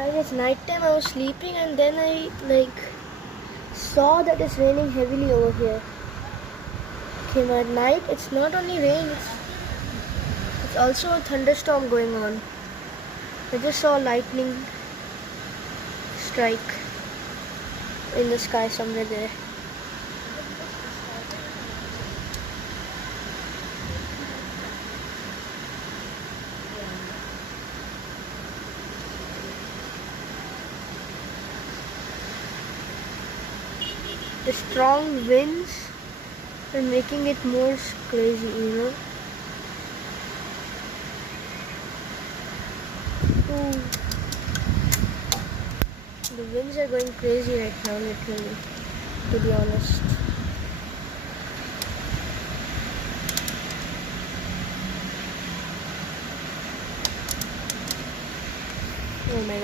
Guys, it's night time. I was sleeping and then I saw that it's raining heavily over here. Okay, but at night it's not only rain, it's also a thunderstorm going on. I just saw lightning strike in the sky somewhere there. The strong winds are making it more crazy, you know. Ooh. The winds are going crazy right now, literally, to be honest. Oh my god.